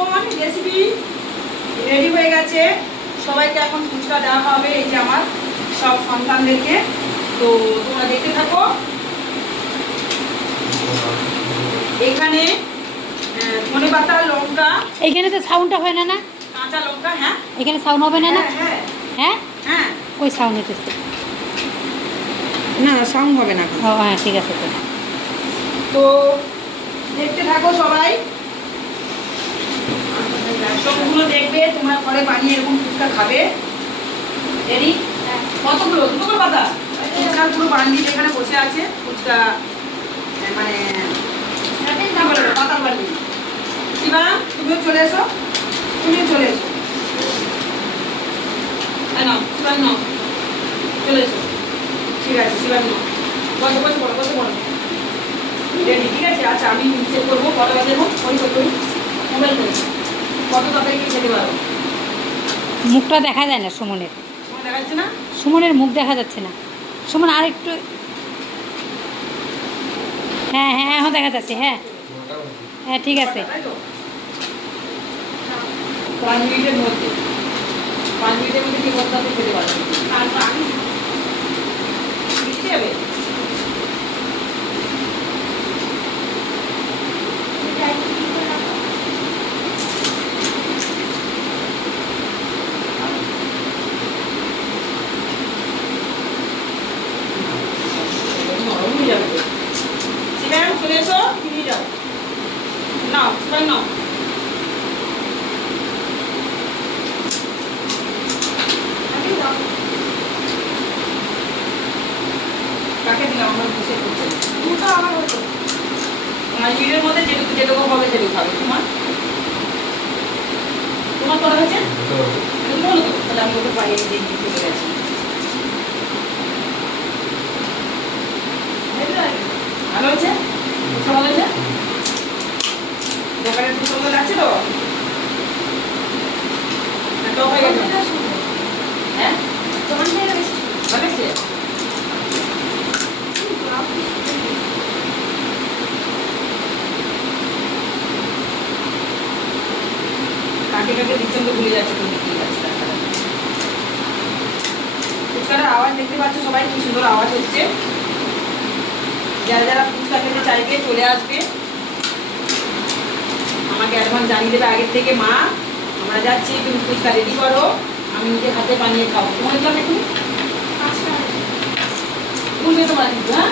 এখন recipe ready হয়ে গেছে। সবাইকে এখন ফুচকা দেওয়া হবে এই যে আমার সব সন্তানদেরকে। তো তোমরা দেখতে থাকো। এখানে ধনে পাতা লঙ্কা। এইখানে তো সাউন্ডটা হয় না না? কাঁচা লঙ্কা হ্যাঁ। এখানে সাউন্ড হবে না না? হ্যাঁ হ্যাঁ। হ্যাঁ? ওই সাউন্ড হতেছে না সাউন্ড হবে না হ্যাঁ ঠিক আছে তো দেখতে থাকো সবাই। সবগুলো দেখবে, তোমরা ঘরে বানিয়ে এরকম ফুচকা খাবে। রেডি? কতগুলো? দুটো করে পাতা ফুচকার পুরো বান্ডি যেখানে বসে আছে। ফুচকা মানে? পাতার বান্ডি শিবা, তুমিও চলে এসো। তুমিও চলে এসো। হ্যাঁ নাও শিবার নাও। চলে এসো। ঠিক আছে শিবার নাও। রেডি, ঠিক আছে? আচ্ছা আমি চেক করব কত বাজে ওই তো করি মোবাইল করে মুখটা দেখা যায় না সুমনের। সুমনের মুখ দেখা যাচ্ছে না। সুমন আর একটু হ্যাঁ হ্যাঁ এখন দেখা যাচ্ছে হ্যাঁ। হ্যাঁ ঠিক আছে। পাঁচ মিনিটের মধ্যে কি করতে হবে? খেতে পারবে আর আমি দিতে হবে নরম হয়ে যাবে তো। শিবাম, চলে এসো ফিরিয়ে যাও শিবাম নাও কাকে দিলাম আমার করছে দুটো আমার হতো পাঁচ মিনিটের মধ্যে যেটুকু যেটুকু হবে সেটুকু খাবে তোমার তোমার করা হয়েছে বলো তো তাহলে আমি ওকে দিয়ে দিয়ে চলে গেছি ভালো হয়েছে বুঝতে ভালো হয়েছে দোকানের দুটো মতো লাগছে তো না টক হয়ে গেছে হ্যাঁ ভালো হয়েছে কাকে কাকে দিচ্ছেন তো ভুলে যাচ্ছে তুমি কি আছে ফুচকাটার আওয়াজ দেখতে পাচ্ছ সবাই কি সুন্দর আওয়াজ হচ্ছে। যারা যারা ফুচকা খেতে চাইবে চলে আসবে। আমাকে অ্যাডভান্স জানিয়ে দেবে আগের থেকে মা। আমরা যাচ্ছি তুমি ফুচকা রেডি করো। আমি নিজে হাতে বানিয়ে খাব। তোমার দাম এখন বুঝবে তোমার কিন্তু হ্যাঁ।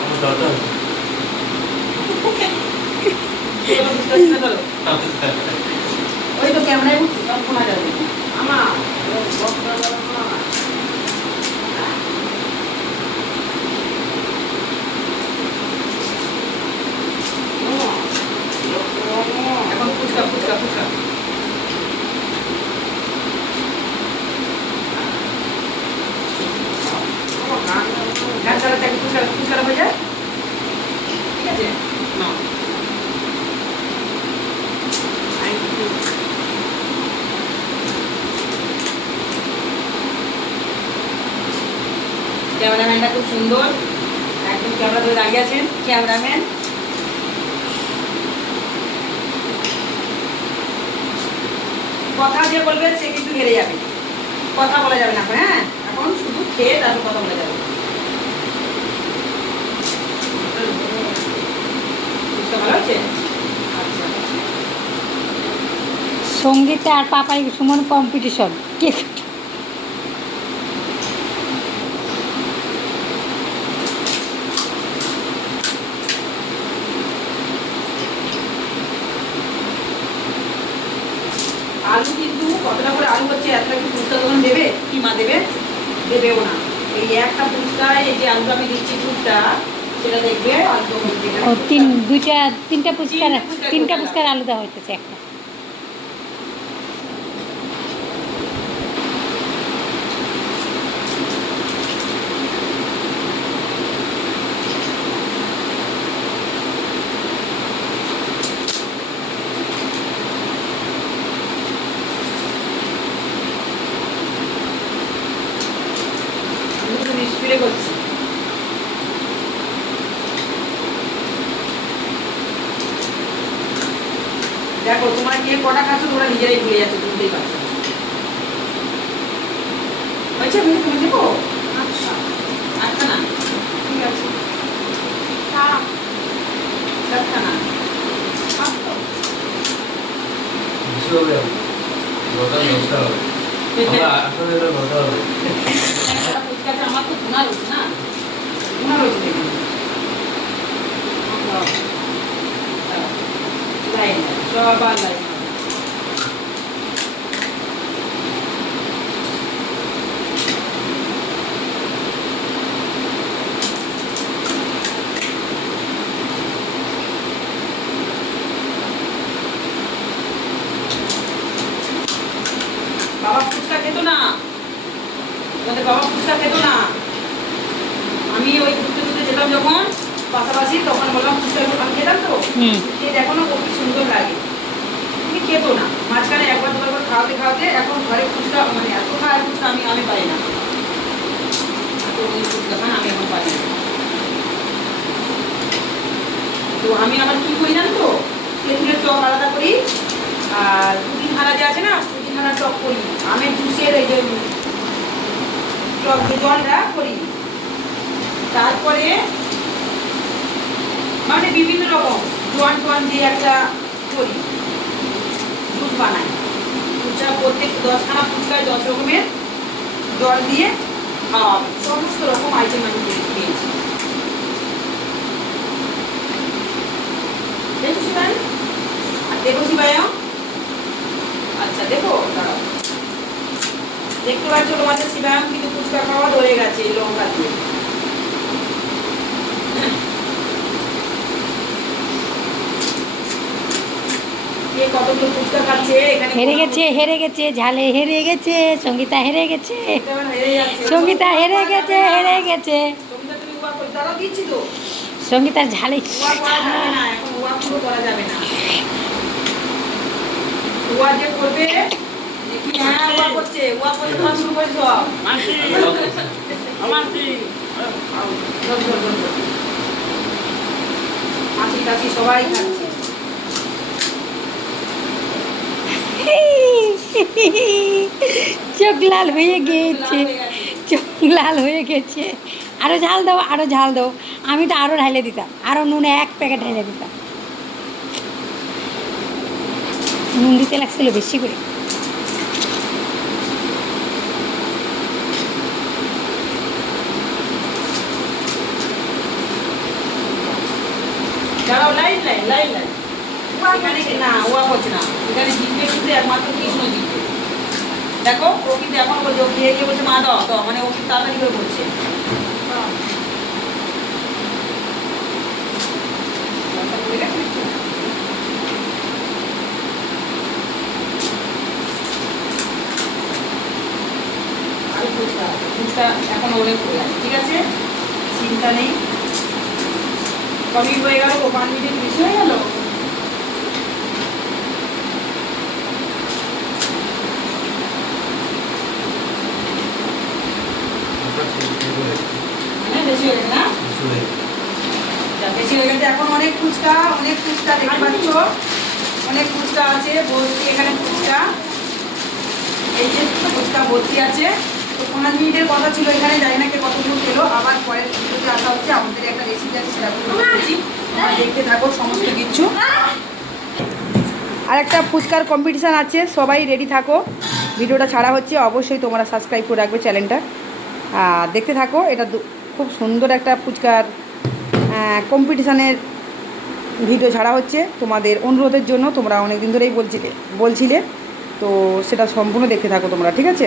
ওই তো ক্যামেরায় উঠছি তখন যাবে। আমার এখন ফুচকা ফুচকা ফুচকা গান চালাতে একটা ফুচকা ফুচকাটা হয়ে যায় ঠিক আছে নাও ক্যামেরাম্যানটা খুব সুন্দর। একদম ক্যামেরা ধরে দাঁড়িয়ে আছেন, ক্যামেরাম্যান। কথা যে বলবে সে কিন্তু হেরে যাবে। কথা বলা যাবে না এখন হ্যাঁ? এখন শুধু খেয়ে তারপর কথা বলা যাবে। হচ্ছে? আচ্ছা সঙ্গীতে আর পাপাই সুমন কম্পিটিশন কে আলু কিন্তু কি ফুচকা দেবে? কি মা দেবে? দেবেও না। এই একটা ফুচকায় এই যে আলু আমি দিচ্ছি ফুটটা সেটা দেখবে আলু তিন দুইটা তিনটা পুচকার তিনটা পুস্কার আলাদা হয়েছে আলু দেওয়া হইতেছে একটা আমি তো স্প্রে করছি দেখো তোমরা কে কটা খাচ্ছ তোমরা নিজেরাই ভুলে যাচ্ছ বুঝতেই পারছ। হয়েছে আমি তুমি দেবো? আচ্ছা। আটটা না? ঠিক আছে। সাত না? আমরা তো গুণা রয়েছে না? গুণা রয়েছে লাইন বাবা ফুচকা খেত না। তোমাদের বাবা ফুচকা খেত না। আমি ওই ঘুরতে ঘুরতে যেতাম যখন পাশাপাশি তখন বললাম ফুচকা আমি তো? খেয়ে দেখো না সুন্দর লাগে। তুমি খেত না। মাঝখানে একবার দুবার খাওয়াতে খাওয়াতে এখন ঘরে ফুচকা মানে এত খায় ফুচকা আমি আমি পারি না। ফুচকা খান আমি এখন পারি না। তো আমি আবার কি করি জানো তো? তেঁতুলের টক আলাদা করি। আর পুদিন হারা যে আছে না পুদিন হারা টক করি। আমের জুসের এই যে টক জলটা করি। তারপরে মানে বিভিন্ন রকম জোয়ান টোয়ান দিয়ে একটা করি। জুস বানাই। ফুচকা প্রত্যেক দশখানা ফুচকায় দশ রকমের জল দিয়ে খাওয়া সমস্ত রকম আইটেম আমি খেয়েছি দেখো শিবাই আচ্ছা দেখো, দাঁড়াও। দেখতে পাচ্ছ তোমাদের শিবায়ন কিন্তু ফুচকা খাওয়া ধরে গেছে লঙ্কা দিয়ে কে কতগুলো ফুচকা খাচ্ছে এখানে হেরে গেছে হেরে গেছে ঝালে হেরে গেছে সঙ্গীতা হেরে গেছে। সঙ্গীতা হেরে গেছে হেরে গেছে। সঙ্গীতার ঝালে উয়া করা যাবে না এখন উয়া পুরো করা যাবে না উয়া যে করবে দেখি হ্যাঁ উয়া করছে উয়া করতে তোমার শুরু করে সব ধর, ধর, ধর, ধর। মাছি টাছি সবাই খাচ্ছে চোখ লাল হয়ে গেছে, চোখ লাল হয়ে গেছে। আরও ঝাল দাও, আরও ঝাল দাও। আমি তো আরও ঢাইলে দিতাম, আরও নুনে এক প্যাকেট ঢাইলে দিতাম। নুন দিতে লাগছিল বেশি করে। লাইন লাইন লাইন লাইন না করছে না এখানে একমাত্র দেখো ও কিন্তু এখন বলছে বলছে মা দাও মানে। এখন আছে ঠিক আছে চিন্তা নেই কমই হয়ে গেল ও পাঁচ মিনিট বেশি হয়ে গেল মানে বেশি হয়ে গেছে না যা বেশি হয়ে গেছে এখন অনেক ফুচকা অনেক ফুচকা দেখতে পাচ্ছ অনেক ফুচকা আছে ভর্তি এখানে ফুচকা। এই যে ফুচকা ভর্তি আছে। তো পাঁচ মিনিটের কথা ছিল এখানে জানি না কে কতগুলো খেলো। আবার পরের ভিডিওতে আসা হচ্ছে আমাদের একটা রেসিপি আছে সেটা দিচ্ছি তোমরা দেখতে থাকো সমস্ত কিছু। আর একটা ফুচকার কম্পিটিশান আছে সবাই রেডি থাকো। ভিডিওটা ছাড়া হচ্ছে অবশ্যই তোমরা সাবস্ক্রাইব করে রাখবে চ্যানেলটা আর দেখতে থাকো এটা খুব সুন্দর একটা ফুচকার কম্পিটিশানের ভিডিও ছাড়া হচ্ছে। তোমাদের অনুরোধের জন্য তোমরা অনেক দিন ধরেই বলছিলে বলছিলে। তো সেটা সম্পূর্ণ দেখতে থাকো তোমরা, ঠিক আছে?